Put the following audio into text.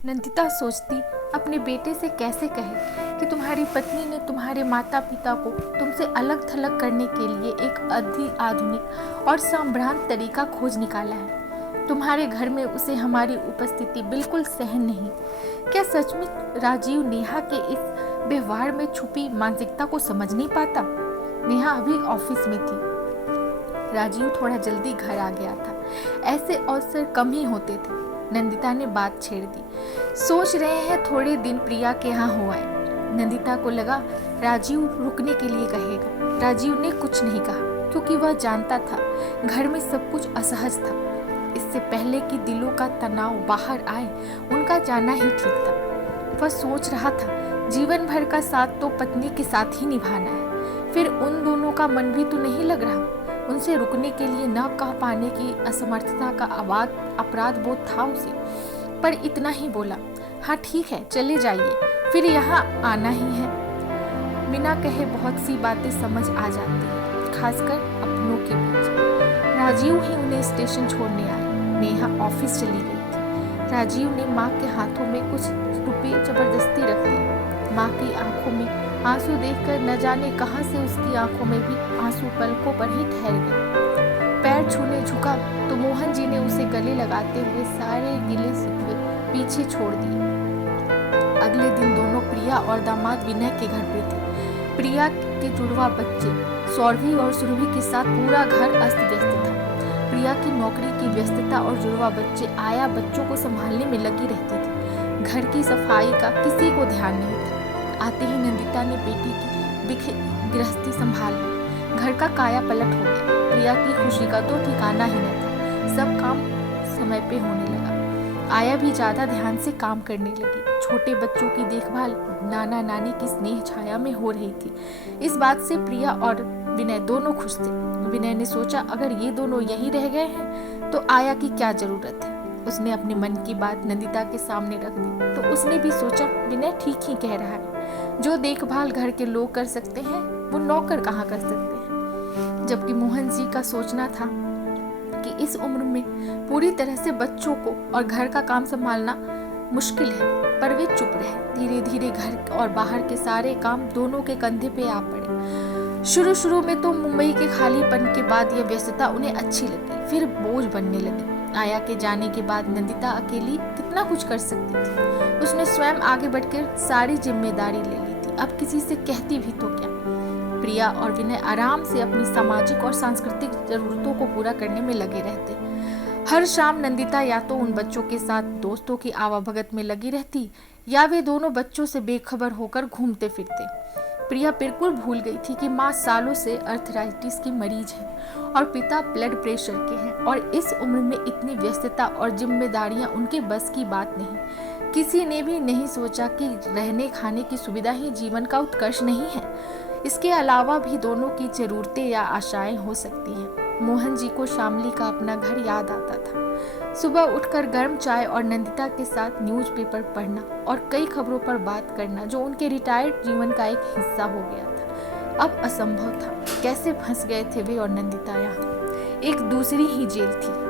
नंदिता सोचती अपने बेटे से कैसे कहे कि तुम्हारी पत्नी ने तुम्हारे माता पिता को तुमसे अलग थलग करने के लिए एक अति आधुनिक और संभ्रांत तरीका खोज निकाला है। तुम्हारे घर में उसे हमारी उपस्थिति बिल्कुल सहन नहीं। क्या सच में राजीव नेहा के इस व्यवहार में छुपी मानसिकता को समझ नहीं पाता? नेहा अभी ऑफिस में थी। राजीव थोड़ा जल्दी घर आ गया था। ऐसे अवसर कम ही होते थे। नंदिता ने बात छेड़ दी। सोच रहे हैं थोड़े दिन प्रिया के यहाँ हो आए। नंदिता को लगा राजीव रुकने के लिए कहेगा। राजीव ने कुछ नहीं कहा क्योंकि वह जानता था घर में सब कुछ असहज था। इससे पहले कि दिलों का तनाव बाहर आए, उनका जाना ही ठीक था। वह सोच रहा था जीवन भर का साथ तो पत्नी के साथ ही निभाना है। फिर उन दोनों का मन भी तो नहीं लग रहा। उनसे रुकने के लिए न कह पाने की असमर्थता का अपराध बोध था उसे, पर इतना ही बोला, हाँ ठीक है चले जाइए, फिर यहाँ आना ही है। बिना कहे बहुत सी बातें समझ आ जाती है, खासकर अपनों के बीच। राजीव ही उन्हें स्टेशन छोड़ने आए। नेहा ऑफिस चली गई थी। राजीव ने माँ के हाथों में कुछ रुपए जबरदस्ती रख दिए। माँ की आंखों में आंसू देखकर न जाने कहां से उसकी आंखों में भी आंसू पलकों पर ही ठहर गए। पैर छूने झुका तो मोहन जी ने उसे गले लगाते हुए सारे गिले शिकवे पीछे छोड़ दिए। अगले दिन दोनों प्रिया और दामाद विनय के घर पे थे। प्रिया के जुड़वा बच्चे सौरभी और सुरभि के साथ पूरा घर अस्त व्यस्त था। प्रिया की नौकरी की व्यस्तता और जुड़वा बच्चे आया बच्चों को संभालने में लगी रहती थी। घर की सफाई का किसी को ध्यान नहीं था। आते ही नंदिता ने बेटी की गृहस्थी संभाल ली। घर का काया पलट हो गया। प्रिया की खुशी का तो ठिकाना ही न था। सब काम समय पे होने लगा। आया भी ज्यादा ध्यान से काम करने लगी। छोटे बच्चों की देखभाल नाना नानी की स्नेह छाया में हो रही थी। इस बात से प्रिया और विनय दोनों खुश थे। विनय ने सोचा अगर ये दोनों यहीं रह गए हैं तो आया की क्या जरूरत है। उसने अपने मन की बात नंदिता के सामने रख दी तो उसने भी सोचा विनय ठीक ही कह रहा है। जो देखभाल घर के लोग कर सकते हैं वो नौकर कहाँ कर सकते हैं। जबकि मोहन जी का सोचना था कि इस उम्र में पूरी तरह से बच्चों को और घर का काम संभालना मुश्किल है, पर वे चुप रहे। धीरे धीरे घर और बाहर के सारे काम दोनों के कंधे पे आ पड़े। शुरू में तो मुंबई के खालीपन के बाद यह व्यस्तता उन्हें अच्छी लगी, फिर बोझ बनने लगी। आया के जाने के बाद नंदिता अकेली कितना कुछ कर सकती थी। उसने स्वयं आगे बढ़कर सारी जिम्मेदारी ले ली थी। अब किसी से कहती भी तो क्या। प्रिया और विनय आराम से अपनी सामाजिक और सांस्कृतिक जरूरतों को पूरा करने में लगे रहते। हर शाम नंदिता या तो उन बच्चों के साथ दोस्तों की आवाभगत में लगी रहती या वे दोनों बच्चों से बेखबर होकर घूमते फिरते। प्रिया बिल्कुल भूल गई थी कि माँ सालों से अर्थराइटिस की मरीज है और पिता ब्लड प्रेशर के हैं और इस उम्र में इतनी व्यस्तता और जिम्मेदारियां उनके बस की बात नहीं। किसी ने भी नहीं सोचा कि रहने खाने की सुविधा ही जीवन का उत्कर्ष नहीं है। इसके अलावा भी दोनों की जरूरतें या आशाएं हो सकती हैं। मोहन जी को शामली का अपना घर याद आता था। सुबह उठकर गर्म चाय और नंदिता के साथ न्यूज़पेपर पढ़ना और कई खबरों पर बात करना जो उनके रिटायर्ड जीवन का एक हिस्सा हो गया था, अब असंभव था। कैसे फंस गए थे वे और नंदिता यहाँ। एक दूसरी ही जेल थी।